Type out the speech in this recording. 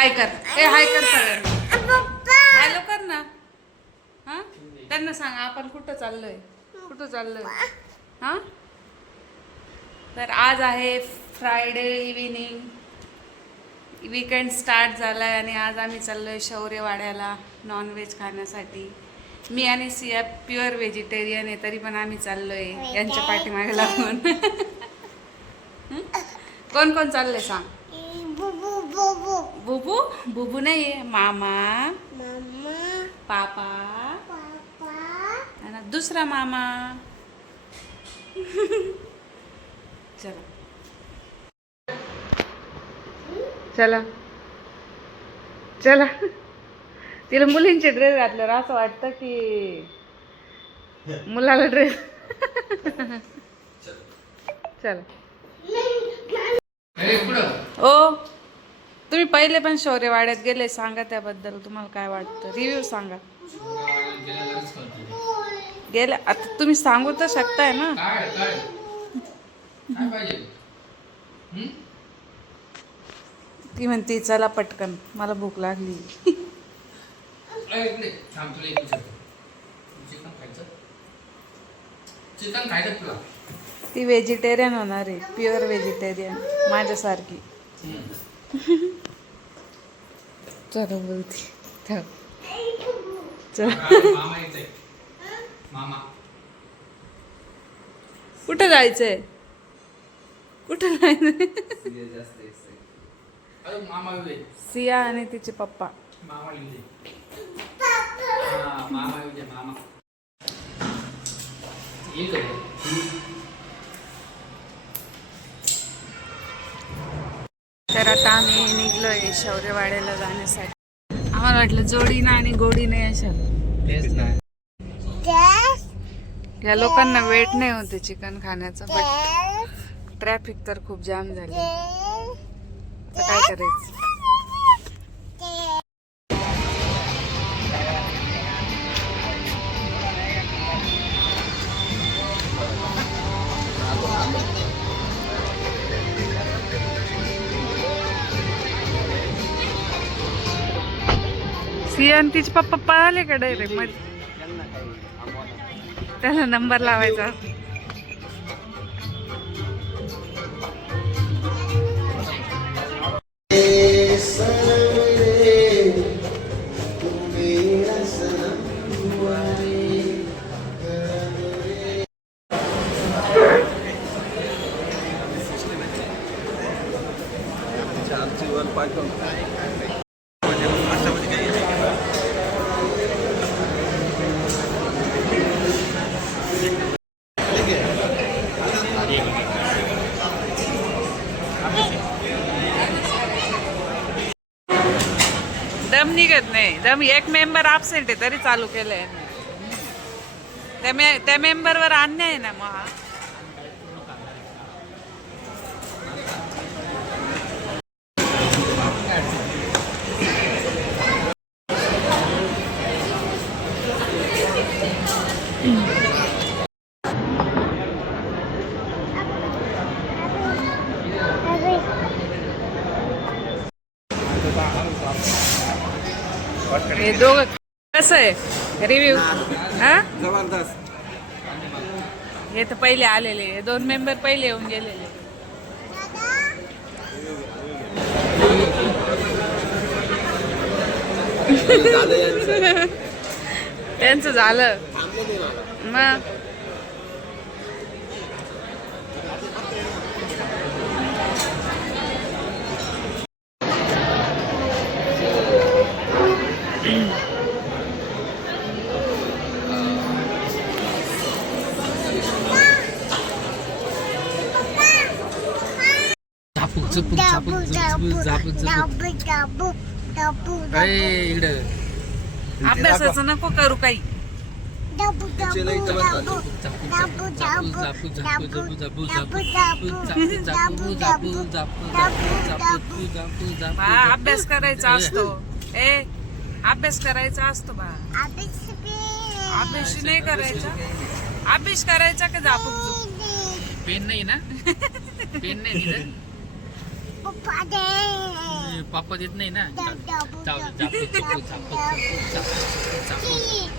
हाय कर, ए हाय कर सगळ्यांना, हॅलो कर ना. हा त्यांना सांग आपण कुठं चाललोय हा. तर आज आहे फ्रायडे इव्हिनिंग, वीकेंड स्टार्ट झालाय आणि आज आम्ही चाललोय शौर्यवाड्याला नॉनव्हेज खाण्यासाठी. मी आणि सिया प्युअर व्हेजिटेरियन आहे, तरी पण आम्ही चाललोय यांच्या पाठीमागे लागून. कोण कोण चाललंय सांग. बुबू बुबू नाही, मामा पापा आणि दुसरा मामा. चला चला चला. तिला मुलींचे ड्रेस घातल्यावर असं वाटतं की मुलाला ड्रेस. चला. ओ तुम्ही पहिले पण शौर्यवाड्यात गेले, सांगा त्याबद्दल तुम्हाला काय वाटतं, रिव्ह्यू सांगा. गेल्या आता तुम्ही सांगू तर शकताय ना. ती म्हणते चला पटकन, मला भूक लागली. ती व्हेजिटेरियन होणार आहे, प्युअर व्हेजिटेरियन माझ्यासारखी. चला बोलती कुठं जायचंय, कुठं जायचंय. सिया आणि तिचे पप्पा. तर आता आम्ही निघलोय शौर्यवाड्याला जाण्यासाठी. आम्हाला वाटलं जोडीनं आणि गोडीने अशा. या लोकांना वेट नाही होते चिकन खाण्याचं, बट ट्रॅफिक तर खूप जाम झाली. तर काय करायचं. सिया आणि तिचे पप्पा पळाले का डायरेक्ट मध्ये. त्याला नंबर लावायचा. दम निघत नाही, दम. एक मेंबर ॲब्सेंट आहे तरी चालू केलंय. त्या मेंबरवर अन्याय आहे ना मग. हे दोघं कसं आहे रिव्ह्यू. हा जबरदस्त. हे तर पहिले आलेले, 2 मेंबर पहिले येऊन गेलेले. त्यांचं झालं मग. अभ्यासाचं नको करू काही. अभ्यास करायचा असतो. अभ्यास करायचा असतो बा. अभ्यास नाही करायचा. अभ्यास करायचा का झापूक. पेन नाही ना. पेन नाही. पापा देत नाही ना. चापू चापू चापू चापू चापू चापू चापू